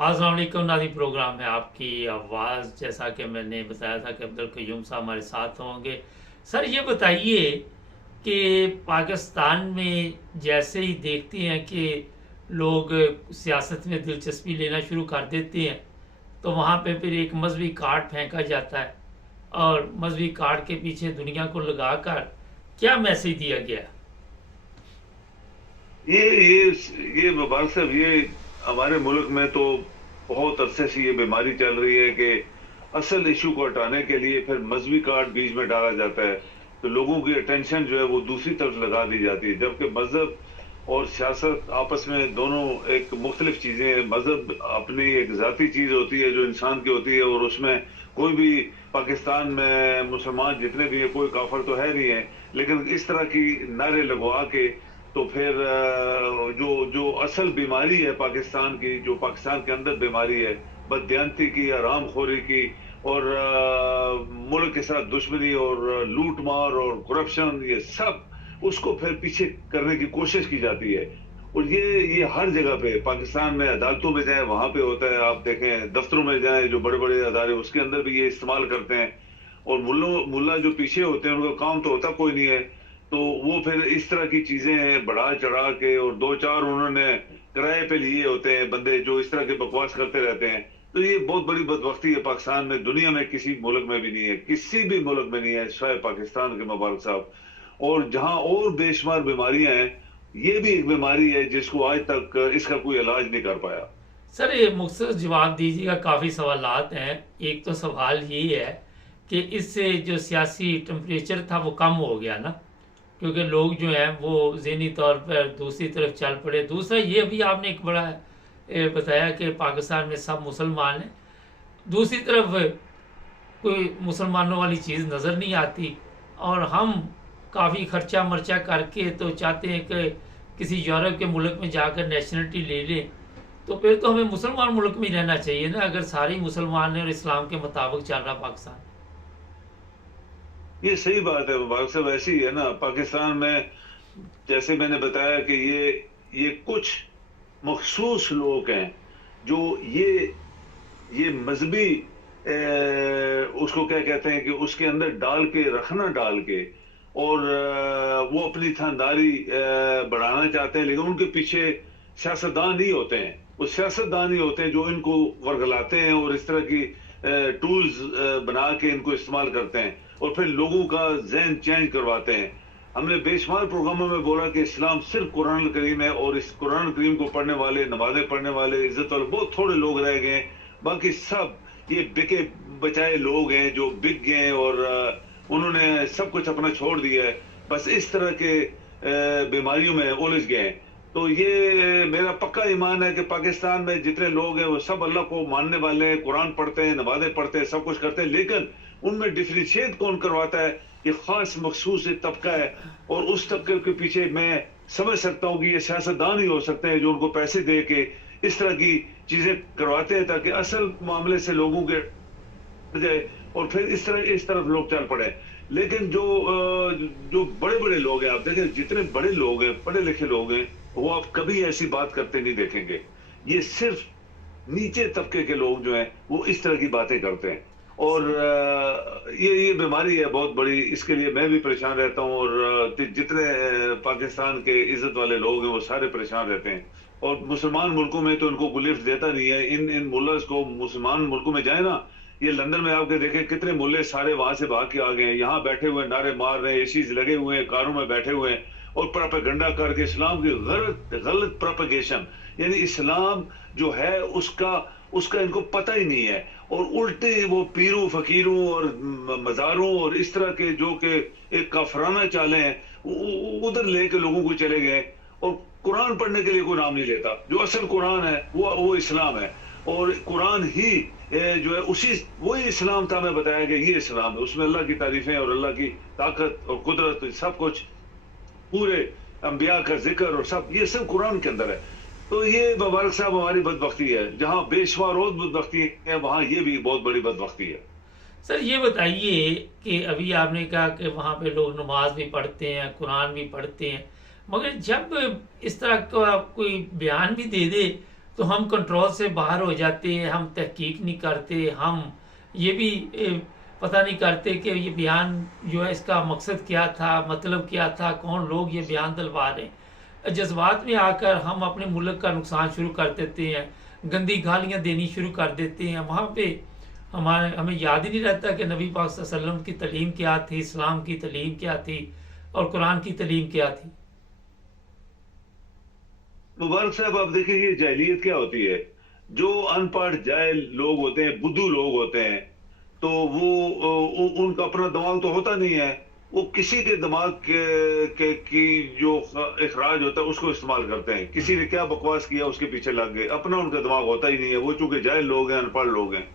अस्सलाम वालेकुम नाज़रीन, प्रोग्राम है आपकी आवाज़। जैसा कि मैंने बताया था कि अब्दुल क़य्यूम साहब हमारे साथ होंगे। सर ये बताइए कि पाकिस्तान में जैसे ही देखते हैं कि लोग सियासत में दिलचस्पी लेना शुरू कर देते हैं, तो वहाँ पे फिर एक मजहबी कार्ड फेंका जाता है और मजहबी कार्ड के पीछे दुनिया को लगाकर क्या मैसेज दिया गया? ये ये मुबारक साहब, ये हमारे मुल्क में तो बहुत अरसे से ये बीमारी चल रही है कि असल इशू को हटाने के लिए फिर मजहबी कार्ड बीच में डाला जाता है, तो लोगों की अटेंशन जो है वो दूसरी तरफ लगा दी जाती है। जबकि मजहब और सियासत आपस में दोनों एक मुख्तलिफ चीजें हैं। मजहब अपनी एक जाती चीज होती है जो इंसान की होती है, और उसमें कोई भी पाकिस्तान में मुसलमान जितने भी है कोई काफर तो है नहीं है, लेकिन इस तरह की नारे लगवा के तो फिर जो जो असल बीमारी है पाकिस्तान की, जो पाकिस्तान के अंदर बीमारी है बददियानती की, आरामखोरी की, और मुल्क के साथ दुश्मनी और लूट मार और करप्शन, ये सब उसको फिर पीछे करने की कोशिश की जाती है। और ये हर जगह पे पाकिस्तान में, अदालतों में जाए वहां पे होता है, आप देखें दफ्तरों में जाए जो बड़े बड़े अदारे उसके अंदर भी ये इस्तेमाल करते हैं। और मुल्ला जो पीछे होते हैं उनका काम तो होता कोई नहीं है, तो वो फिर इस तरह की चीजें बढ़ा चढ़ा के, और दो चार उन्होंने किराए पे लिए होते हैं बंदे जो इस तरह के बकवास करते रहते हैं। तो ये बहुत बड़ी बदबख्ती है पाकिस्तान में, दुनिया में किसी मुल्क में भी नहीं है, किसी भी मुल्क में नहीं है शायद पाकिस्तान के, मुबारक साहब। और जहां और बेशुमार बीमारियां हैं, ये भी एक बीमारी है जिसको आज तक इसका कोई इलाज नहीं कर पाया। सर ये मुख्तसर जवाब दीजिएगा, काफ़ी सवालात हैं। एक तो सवाल यही है कि इससे जो सियासी टेम्परेचर था वो कम हो गया ना, क्योंकि लोग जो हैं वो ज़हनी तौर पर दूसरी तरफ चल पड़े। दूसरा ये भी आपने एक बड़ा बताया कि पाकिस्तान में सब मुसलमान हैं, दूसरी तरफ कोई मुसलमानों वाली चीज़ नज़र नहीं आती, और हम काफ़ी खर्चा मर्चा करके तो चाहते हैं कि किसी यूरोप के मुल्क में जाकर नेशनलिटी ले लें। तो फिर तो हमें मुसलमान मुल्क में ही रहना चाहिए ना, अगर सारे मुसलमान हैं और इस्लाम के मुताबिक चल रहा पाकिस्तान। ये सही बात है मुबारक साहब, ऐसी ही है ना पाकिस्तान में। जैसे मैंने बताया कि ये कुछ मखसूस लोग हैं जो ये मजहबी उसको क्या कहते हैं कि उसके अंदर डाल के रखना, डाल के, और वो अपनी थानदारी बढ़ाना चाहते हैं, लेकिन उनके पीछे सियासतदान नहीं होते हैं। वो सियासतदान ही होते हैं जो इनको वर्गलाते हैं और इस तरह की टूल्स बना के इनको इस्तेमाल करते हैं, और फिर लोगों का ज़हन चेंज करवाते हैं। हमने बेशुमार प्रोग्रामों में बोला कि इस्लाम सिर्फ कुरान करीम है, और इस कुरान करीम को पढ़ने वाले, नमाजें पढ़ने वाले, इज्जत वाले बहुत थोड़े लोग रह गए। बाकी सब ये बिके बचाए लोग हैं जो बिक गए हैं, और उन्होंने सब कुछ अपना छोड़ दिया है, बस इस तरह के बीमारियों में उलझ गए हैं। तो ये मेरा पक्का ईमान है कि पाकिस्तान में जितने लोग हैं वो सब अल्लाह को मानने वाले हैं, कुरान पढ़ते हैं, नमाजें पढ़ते हैं, सब कुछ करते हैं, लेकिन उनमें डिफरेंशिएट कौन करवाता है? ये खास मखसूस तबका है, और उस तबके के पीछे मैं समझ सकता हूँ कि ये सियासतदान ही हो सकते हैं जो उनको पैसे दे के इस तरह की चीजें करवाते हैं ताकि असल मामले से लोगों के जाए, और फिर इस तरफ लोग चल पड़े। लेकिन जो बड़े बड़े लोग हैं, आप देखें जितने बड़े लोग हैं, पढ़े लिखे लोग हैं, वो आप कभी ऐसी बात करते नहीं देखेंगे। ये सिर्फ नीचे तबके के लोग जो हैं वो इस तरह की बातें करते हैं, और ये बीमारी है बहुत बड़ी। इसके लिए मैं भी परेशान रहता हूँ, और जितने पाकिस्तान के इज्जत वाले लोग हैं वो सारे परेशान रहते हैं। और मुसलमान मुल्कों में तो इनको कोई लिफ्ट देता नहीं है। इन मुल्लास को मुसलमान मुल्कों में जाए ना, ये लंदन में आपके देखें कितने मुल्ले सारे वहां से भाग के आ गए हैं, यहाँ बैठे हुए नारे मार रहे हैं, एसीज लगे हुए हैं, कारों में बैठे हुए हैं, और प्रोपेगेंडा करके इस्लाम की गलत प्रोपेगेशन, यानी इस्लाम जो है उसका इनको पता ही नहीं है। और उल्टे वो पीरों फकीरों और मज़ारों और इस तरह के जो कि एक काफराना चाले हैं उधर लेके लोगों को चले गए, और कुरान पढ़ने के लिए कोई नाम नहीं लेता। जो असल कुरान है वो इस्लाम है, और कुरान ही जो है उसी वही इस्लाम था। मैं बताया कि ये इस्लाम है, उसमें अल्लाह की तारीफें और अल्लाह की ताकत और कुदरत सब कुछ, पूरे अंबिया का जिक्र और सब, ये सब कुरान के अंदर है। तो ये मुबारक साहब हमारी बदबख्ती है, जहां बेशुमार और बदबख्ती है वहां ये भी बहुत बड़ी बदबख्ती है। सर ये बताइए कि अभी आपने कहा कि वहाँ पे लोग नमाज भी पढ़ते हैं, कुरान भी पढ़ते हैं, मगर जब इस तरह का कोई बयान भी दे दे تو ہم کنٹرول سے باہر ہو جاتے ہیں، ہم تحقیق نہیں کرتے، ہم یہ بھی پتہ نہیں کرتے کہ یہ بیان جو ہے اس کا مقصد کیا تھا، مطلب کیا تھا، کون لوگ یہ بیان دلوا رہے ہیں۔ جذبات میں آ کر ہم اپنے ملک کا نقصان شروع کر دیتے ہیں، گندی گالیاں دینی شروع کر دیتے ہیں۔ وہاں پہ ہمیں یاد ہی نہیں رہتا کہ نبی پاک صلی اللہ علیہ وسلم کی تعلیم کیا تھی، اسلام کی تعلیم کیا تھی اور قرآن کی تعلیم کیا تھی۔ مبارک صاحب آپ دیکھیں یہ جاہلیت کیا ہوتی ہے، جو ان پڑھ جاہل لوگ ہوتے ہیں، بدو لوگ ہوتے ہیں، تو وہ ان کا اپنا دماغ تو ہوتا نہیں ہے، وہ کسی کے دماغ کی جو اخراج ہوتا ہے اس کو استعمال کرتے ہیں۔ کسی نے کیا بکواس کیا اس کے پیچھے لگ گئے، اپنا ان کا دماغ ہوتا ہی نہیں ہے، وہ چونکہ جاہل لوگ ہیں، ان پڑھ لوگ ہیں۔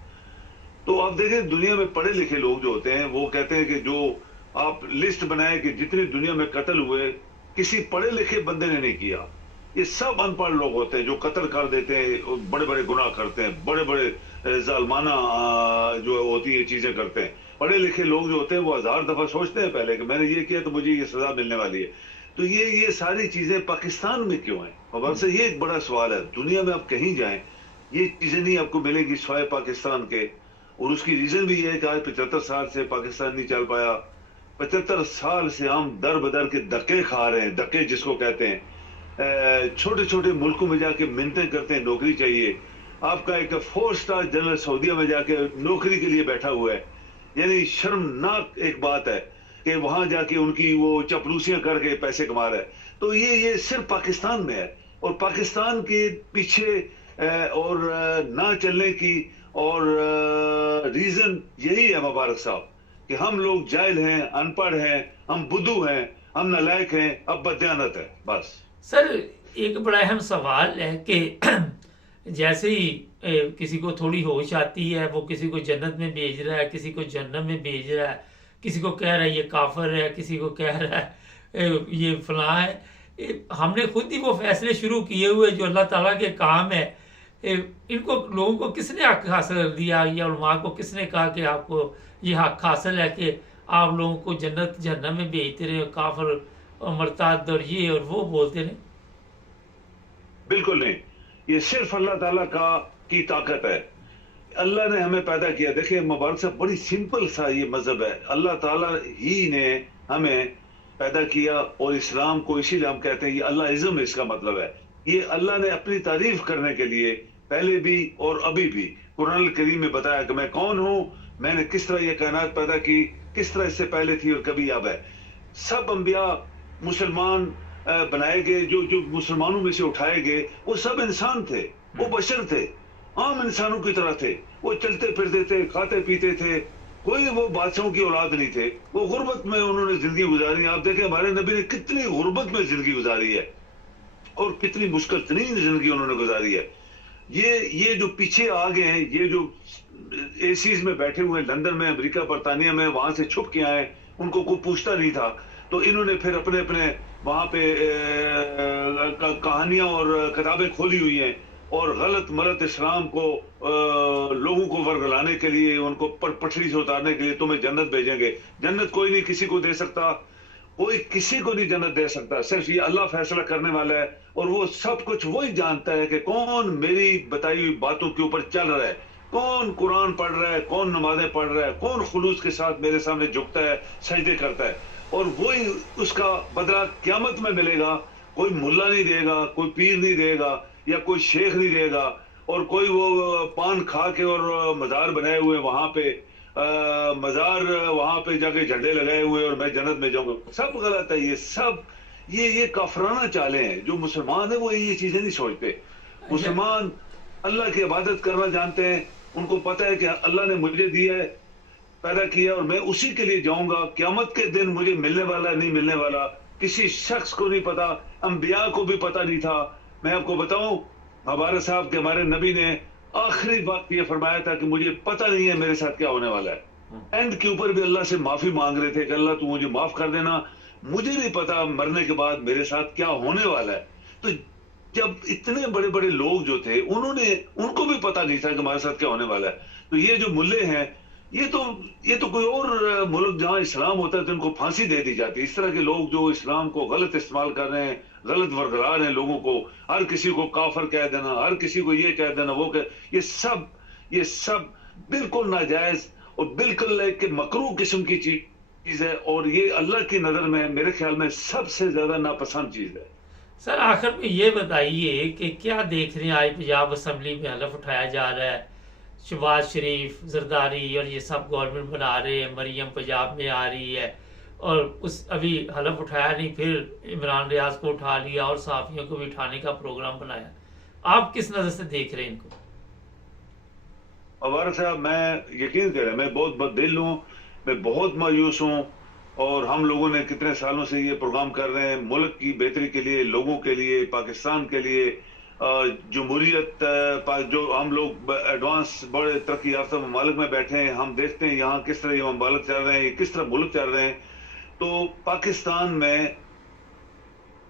تو آپ دیکھیں دنیا میں پڑھے لکھے لوگ جو ہوتے ہیں وہ کہتے ہیں کہ جو آپ لسٹ بنائیں کہ جتنی دنیا میں قتل ہوئے کسی پڑھے لکھے بندے نے نہیں کیا، یہ سب ان پڑھ لوگ ہوتے ہیں جو قتل کر دیتے ہیں، بڑے بڑے گناہ کرتے ہیں، بڑے بڑے ظالمانہ جو ہوتی ہے چیزیں کرتے ہیں۔ پڑھے لکھے لوگ جو ہوتے ہیں وہ ہزار دفعہ سوچتے ہیں پہلے کہ میں نے یہ کیا تو مجھے یہ سزا ملنے والی ہے۔ تو یہ ساری چیزیں پاکستان میں کیوں ہیں؟ اور سے یہ ایک بڑا سوال ہے، دنیا میں آپ کہیں جائیں یہ چیزیں نہیں آپ کو ملے گی سوائے پاکستان کے، اور اس کی ریزن بھی یہ ہے کہ آج 75 سال سے پاکستان نہیں چل پایا۔ 75 سال سے ہم در بدر کے دھکے کھا رہے ہیں، دھکے جس کو کہتے ہیں، چھوٹے چھوٹے ملکوں میں جا کے منتیں کرتے ہیں نوکری چاہیے۔ آپ کا ایک 4 سٹار جنرل سعودیہ میں جا کے نوکری کے لیے بیٹھا ہوا ہے، یعنی شرمناک ایک بات ہے کہ وہاں جا کے ان کی وہ چپلوسیاں کر کے پیسے کما رہا ہے۔ تو یہ صرف پاکستان میں ہے، اور پاکستان کے پیچھے اور نہ چلنے کی اور ریزن یہی ہے مبارک صاحب کہ ہم لوگ جاہل ہیں، ان پڑھ ہیں، ہم بدو ہیں، ہم نالائق ہیں، اب بددیانت ہے بس۔ سر ایک بڑا اہم سوال ہے کہ جیسے ہی کسی کو تھوڑی ہوش آتی ہے وہ کسی کو جنت میں بھیج رہا ہے، کسی کو جہنم میں بھیج رہا ہے، کسی کو کہہ رہا ہے یہ کافر ہے، کسی کو کہہ رہا ہے یہ فلاں ہے۔ ہم نے خود ہی وہ فیصلے شروع کیے ہوئے جو اللہ تعالیٰ کے کام ہے، ان کو لوگوں کو کس نے حق حاصل دیا، یا علماء کو کس نے کہا کہ آپ کو یہ حق حاصل ہے کہ آپ لوگوں کو جنت جہنم میں بھیجتے رہے، کافر اور مرتد اور یہ اور وہ بولتے رہے؟ بالکل نہیں، یہ صرف اللہ تعالیٰ کی طاقت ہے۔ اللہ نے ہمیں پیدا کیا، دیکھیں مبارک صاحب بڑی سمپل سا یہ مذہب ہے، اللہ تعالیٰ ہی نے ہمیں پیدا کیا، اور اسلام کو اسی لیے ہم کہتے ہیں یہ اللہ ازم، اس کا مطلب ہے یہ اللہ نے اپنی تعریف کرنے کے لیے پہلے بھی اور ابھی بھی قرآن کریم میں بتایا کہ میں کون ہوں، میں نے کس طرح یہ کائنات پیدا کی، کس طرح اس سے پہلے تھی اور کبھی اب ہے۔ سب انبیاء مسلمان بنائے گئے، جو مسلمانوں میں سے اٹھائے گئے، وہ سب انسان تھے، وہ بشر تھے، عام انسانوں کی طرح تھے، وہ چلتے پھرتے تھے، کھاتے پیتے تھے، کوئی وہ بادشاہوں کی اولاد نہیں تھے، وہ غربت میں انہوں نے زندگی گزاری۔ آپ دیکھیں ہمارے نبی نے کتنی غربت میں زندگی گزاری ہے اور کتنی مشکل ترین زندگی انہوں نے گزاری ہے۔ یہ جو پیچھے آ گئے ہیں، یہ جو اے سیز میں بیٹھے ہوئے ہیں، لندن میں، امریکہ برطانیہ میں، وہاں سے چھپ کے آئے، ان کو کوئی پوچھتا نہیں تھا، تو انہوں نے پھر اپنے وہاں پہ کہانیاں اور کتابیں کھولی ہوئی ہیں، اور غلط ملت اسلام کو لوگوں کو ورگلانے کے لیے، ان کو پٹری سے اتارنے کے لیے تمہیں جنت بھیجیں گے۔ جنت کوئی نہیں کسی کو دے سکتا، کوئی کسی کو نہیں جنت دے سکتا، صرف یہ اللہ فیصلہ کرنے والا ہے، اور وہ سب کچھ وہی جانتا ہے کہ کون میری بتائی ہوئی باتوں کے اوپر چل رہا ہے، کون قرآن پڑھ رہا ہے، کون نمازیں پڑھ رہا ہے، کون خلوص کے ساتھ میرے سامنے جھکتا ہے، سجدے کرتا ہے، اور وہی اس کا بدلہ قیامت میں ملے گا۔ کوئی ملا نہیں دے گا، کوئی پیر نہیں دے گا، یا کوئی شیخ نہیں دے گا، اور کوئی وہ پان کھا کے اور مزار بنائے ہوئے وہاں پہ مزار، وہاں پہ جا کے جھنڈے لگائے ہوئے اور میں جنت میں جاؤں گا، سب غلط ہے۔ یہ سب یہ کافرانہ چالیں ہیں۔ جو مسلمان ہیں وہ یہ چیزیں نہیں سوچتے۔ مسلمان اللہ کی عبادت کرنا جانتے ہیں، ان کو پتہ ہے کہ اللہ نے مجھے دیا ہے، پیدا کیا، اور میں اسی کے لیے جاؤں گا۔ قیامت کے دن مجھے ملنے والا نہیں ملنے والا کسی شخص کو نہیں پتا، انبیاء کو بھی پتا نہیں تھا۔ میں آپ کو بتاؤں مبارک صاحب کہ ہمارے نبی نے آخری وقت یہ فرمایا تھا کہ مجھے پتہ نہیں ہے میرے ساتھ کیا ہونے والا ہے۔ اینڈ کے اوپر بھی اللہ سے معافی مانگ رہے تھے کہ اللہ تو مجھے معاف کر دینا، مجھے نہیں پتا مرنے کے بعد میرے ساتھ کیا ہونے والا ہے۔ تو جب اتنے بڑے بڑے لوگ جو تھے ان کو بھی پتا نہیں تھا کہ ہمارے ساتھ کیا ہونے والا ہے۔ تو یہ جو ملے ہیں، یہ تو کوئی اور ملک جہاں اسلام ہوتا ہے تو ان کو پھانسی دے دی جاتی ہے۔ اس طرح کے لوگ جو اسلام کو غلط استعمال کر رہے ہیں، गलत बरकरार हैं लोगों को, हर किसी को काफर कह देना, हर किसी को ये कह देना, वो कह, ये सब बिल्कुल नाजायज और बिल्कुल एक मकरूह किस्म की चीज है, और ये अल्लाह की नजर में मेरे ख्याल में सबसे ज्यादा नापसंद चीज है। सर आखिर में ये बताइए कि क्या देख रहे हैं, आज पंजाब असम्बली में हलफ उठाया जा रहा है, शहबाज शरीफ, जरदारी और ये सब गवर्नमेंट बना रहे हैं, मरियम पंजाब में आ रही है, और उस अभी हलफ उठाया नहीं, फिर इमरान रियाज को उठा लिया और सहाफियों को भी उठाने का प्रोग्राम बनाया। आप किस नज़र से देख रहे हैं इनको? मुबारक साहब, मैं यकीन करें मैं बहुत बददिल हूँ, मैं बहुत मायूस हूँ, और हम लोगों ने कितने सालों से ये प्रोग्राम कर रहे हैं मुल्क की बेहतरी के लिए, लोगों के लिए, पाकिस्तान के लिए, जमहूरियत, जो हम लोग एडवांस बड़े तरक्की याफ्ता ममालिक में बैठे हैं, हम देखते हैं यहाँ किस तरह ये ममालिक चल रहे हैं, ये किस तरह मुल्क चल रहे हैं। तो पाकिस्तान में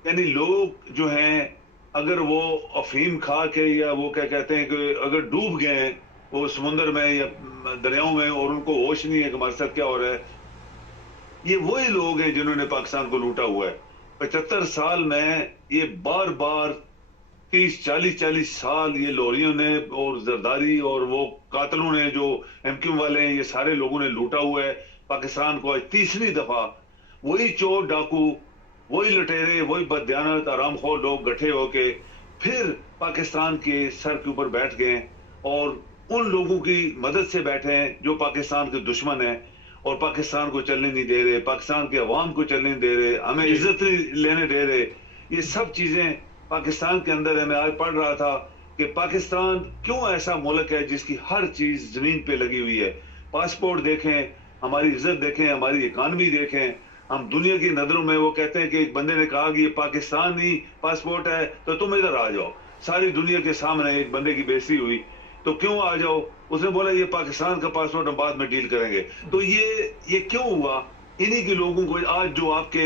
यानी लोग जो हैं, अगर वो अफीम खा के, या वो क्या कहते हैं कि अगर डूब गए वो समुंदर में या दरियाओं में और उनको होश नहीं है कि हमारे साथ क्या हो रहा है, ये वही लोग हैं जिन्होंने पाकिस्तान को लूटा हुआ है। 75 साल में ये बार बार 30-40 साल ये लोरियों ने और जरदारी और वो कातलों ने, जो एमक्यू वाले हैं, ये सारे लोगों ने लूटा हुआ है पाकिस्तान को। आज तीसरी दफा वही चोर डाकू, वही लुटेरे, वही बददियानत आरामखोर लोग गठे होके फिर पाकिस्तान के सर के ऊपर बैठ गए, और उन लोगों की मदद से बैठे हैं जो पाकिस्तान के दुश्मन हैं और पाकिस्तान को चलने नहीं दे रहे, पाकिस्तान के अवाम को चलने नहीं दे रहे, हमें इज्जत नहीं लेने दे रहे। ये सब चीजें पाकिस्तान के अंदर है। मैं आज पढ़ रहा था कि पाकिस्तान क्यों ऐसा मुल्क है जिसकी हर चीज जमीन पे लगी हुई है। पासपोर्ट देखें, हमारी इज्जत देखें, हमारी इकानमी देखें, हम दुनिया की नजरों में, वो कहते हैं कि एक बंदे ने कहा कि ये पाकिस्तानी पासपोर्ट है तो तुम इधर आ जाओ, सारी दुनिया के सामने एक बंदे की बेइज्जती हुई, तो क्यों आ जाओ? उसने बोला ये पाकिस्तान का पासपोर्ट हम बाद में डील करेंगे। तो ये क्यों हुआ? इन्हीं के लोगों को आज जो आपके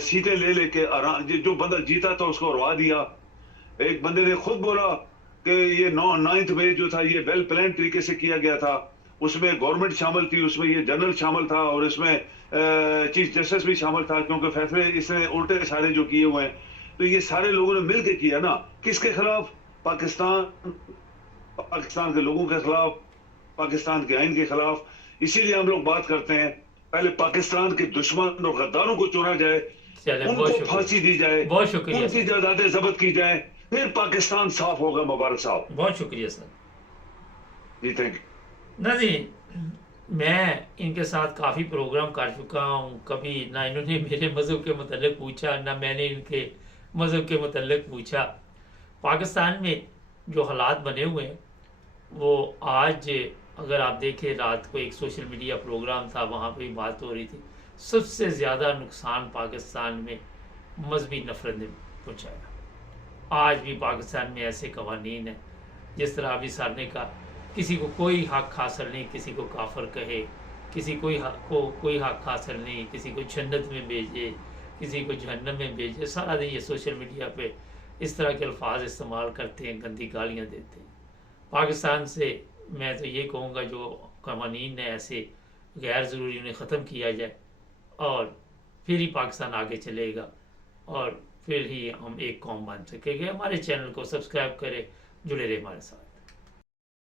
सीटें ले लेके आराम, जो बंदा जीता था उसको हरवा दिया। एक बंदे ने खुद बोला कि ये 9th में जो था ये वेल प्लान तरीके से किया गया था, उसमें गवर्नमेंट शामिल थी, उसमें ये जनरल शामिल था और इसमें चीफ जस्टिस भी शामिल था, क्योंकि फैसले इसने उल्टे सारे जो किए हुए हैं। तो ये सारे लोगों ने मिलकर किया ना, किसके खिलाफ? पाकिस्तान के लोगों के खिलाफ, पाकिस्तान के आइन के खिलाफ। इसीलिए हम लोग बात करते हैं पहले पाकिस्तान के दुश्मन और गद्दारों को चुना जाए, उनको फांसी दी जाए, बहुत शुक्रिया, उनकी जायदादें जब्त की जाए, फिर पाकिस्तान साफ होगा। मुबारक साहब, बहुत शुक्रिया सर जी, थैंक यू। ना जी, मैं इनके साथ काफ़ी प्रोग्राम कर चुका हूँ, कभी ना इन्होंने मेरे मज़हब के मतलब पूछा, ना मैंने इनके मज़हब के मतलब पूछा। पाकिस्तान में जो हालात बने हुए हैं वो आज अगर आप देखें, रात को एक सोशल मीडिया प्रोग्राम था, वहाँ पे बात हो रही थी, सबसे ज़्यादा नुकसान पाकिस्तान में मजहबी नफरत ने पहुँचाया। आज भी पाकिस्तान में ऐसे कवानीन हैं, जिस तरह अभी सर ने कहा, किसी को कोई हक हासिल नहीं, किसी को काफर कहे, किसी कोई हक हासिल नहीं, किसी को जन्नत में भेजे, किसी को जहन्नम में भेजे। सारा दिन ये सोशल मीडिया पे इस तरह के अल्फाज इस्तेमाल करते हैं, गंदी गालियाँ देते हैं। पाकिस्तान से मैं तो ये कहूँगा जो कवानीन है ऐसे गैर ज़रूरी उन्हें ख़त्म किया जाए, और फिर ही पाकिस्तान आगे चलेगा और फिर ही हम एक कौम बन सकेंगे। हमारे चैनल को सब्सक्राइब करें, जुड़े रहे हमारे साथ।